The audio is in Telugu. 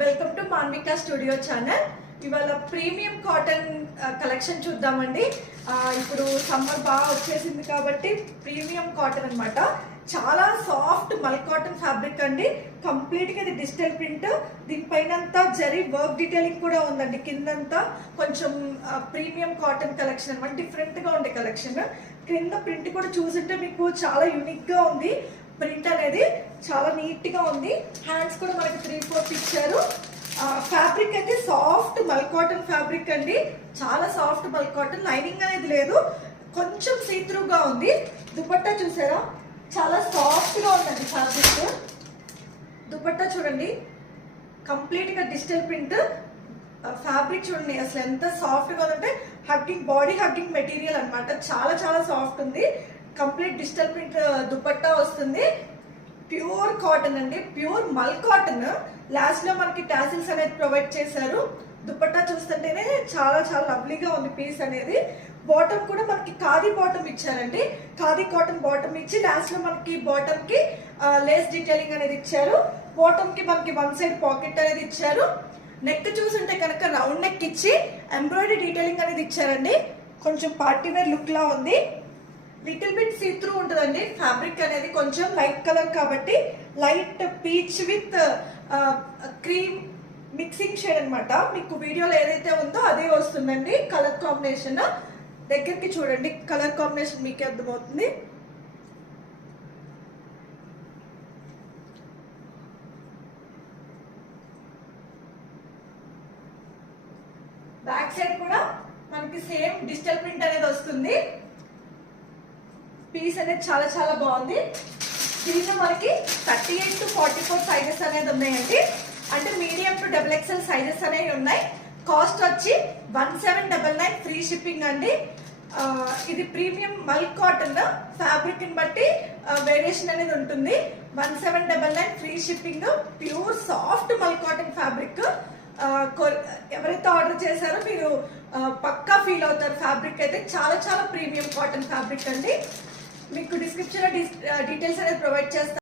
Welcome to Manvika studio channel. ఇవాళ ప్రీమియం కాటన్ కలెక్షన్ చూద్దామండి. ఇప్పుడు సమ్మర్ బాగా వచ్చేసింది కాబట్టి ప్రీమియం కాటన్ అన్నమాట. చాలా సాఫ్ట్ మల్ కాటన్ ఫ్యాబ్రిక్ అండి. కంప్లీట్ గా ఇది డిజిటల్ ప్రింట్. దీనిపైన అంతా జరీ వర్క్ డీటెయిలింగ్ కూడా ఉందండి. కిందంతా కొంచెం ప్రీమియం కాటన్ కలెక్షన్ అనమాట. డిఫరెంట్ గా ఉండే కలెక్షన్. కింద ప్రింట్ కూడా చూస్తుంటే మీకు చాలా యూనిక్ గా ఉంది. ప్రింట్ అనేది చాలా నీట్ గా ఉంది. హ్యాండ్స్ కూడా మనకి 3/4 ఇచ్చారు. ఫ్యాబ్రిక్ అయితే సాఫ్ట్ మల్ కాటన్ ఫ్యాబ్రిక్ అండి. చాలా సాఫ్ట్ మల్ కాటన్. లైనింగ్ అనేది లేదు, కొంచెం సీత్రూగా ఉంది. దుపట్టా చూసారా, చాలా సాఫ్ట్ గా ఉందండి ఫ్యాబ్రిక్. దుపట్టా చూడండి, కంప్లీట్ గా డిజిటల్ ప్రింట్. ఫ్యాబ్రిక్ చూడండి అసలు ఎంత సాఫ్ట్ గా ఉందంటే హగ్గింగ్, బాడీ హగ్గింగ్ మెటీరియల్ అన్నమాట. చాలా చాలా సాఫ్ట్ ఉంది. కంప్లీట్ డిజిటల్ ప్రింట్ దుపట్టా వస్తుంది. ప్యూర్ కాటన్ అండి, ప్యూర్ మల్ కాటన్. లాస్ట్ లో మనకి టాసిల్స్ అనేది ప్రొవైడ్ చేశారు. దుపట్టా చూస్తుంటేనే చాలా చాలా లవ్లీగా ఉంది పీస్ అనేది. బాటమ్ కూడా మనకి ఖాదీ బాటమ్ ఇచ్చారండి. ఖాదీ కాటన్ బాటమ్ ఇచ్చి లాస్ట్ లో మనకి బాటమ్ కి లేస్ డీటెయిలింగ్ అనేది ఇచ్చారు. బాటమ్ కి మనకి వన్ సైడ్ పాకెట్ అనేది ఇచ్చారు. నెక్ చూసుంటే కనుక రౌండ్ నెక్ ఇచ్చి ఎంబ్రాయిడరీ డీటెయిలింగ్ అనేది ఇచ్చారండి. కొంచెం పార్టీ వేర్ లుక్ లా ఉంది. లిటిల్ బిట్ సీ త్రూ ఉంటుందండి ఫ్యాబ్రిక్ అనేది. కొంచెం లైట్ కలర్ కాబట్టి light peach with cream mixing shade అనమాట. మీకు వీడియోలో ఏదైతే ఉందో అదే వస్తుందండి. కలర్ కాంబినేషన్ దగ్గరికి చూడండి, కలర్ కాంబినేషన్ మీకే అర్థమవుతుంది. బ్యాక్ సైడ్ కూడా మనకి సేమ్ డిజిటల్ ప్రింట్ అనేది వస్తుంది. పీస్ అనేది చాలా చాలా బాగుంది. దీంట్లో మనకి 38 to 44 సైజెస్ అనేది ఉన్నాయండి. అంటే మీడియం టు XXL సైజెస్ అనేవి ఉన్నాయి. కాస్ట్ వచ్చి 1799 ఫ్రీ షిప్పింగ్ అండి. ఇది ప్రీమియం మల్ కాటన్. ఫ్యాబ్రిక్ ని బట్టి వేరియేషన్ అనేది ఉంటుంది. 1799 ఫ్రీ షిప్పింగ్. ప్యూర్ సాఫ్ట్ మల్ కాటన్ ఫ్యాబ్రిక్. ఎవరైతే ఆర్డర్ చేశారో మీరు పక్కా ఫీల్ అవుతారు. ఫ్యాబ్రిక్ అయితే చాలా చాలా ప్రీమియం కాటన్ ఫ్యాబ్రిక్ అండి. మీకు డిస్క్రిప్షన్ లో డీటెయిల్స్ అనేది ప్రొవైడ్ చేస్తాను.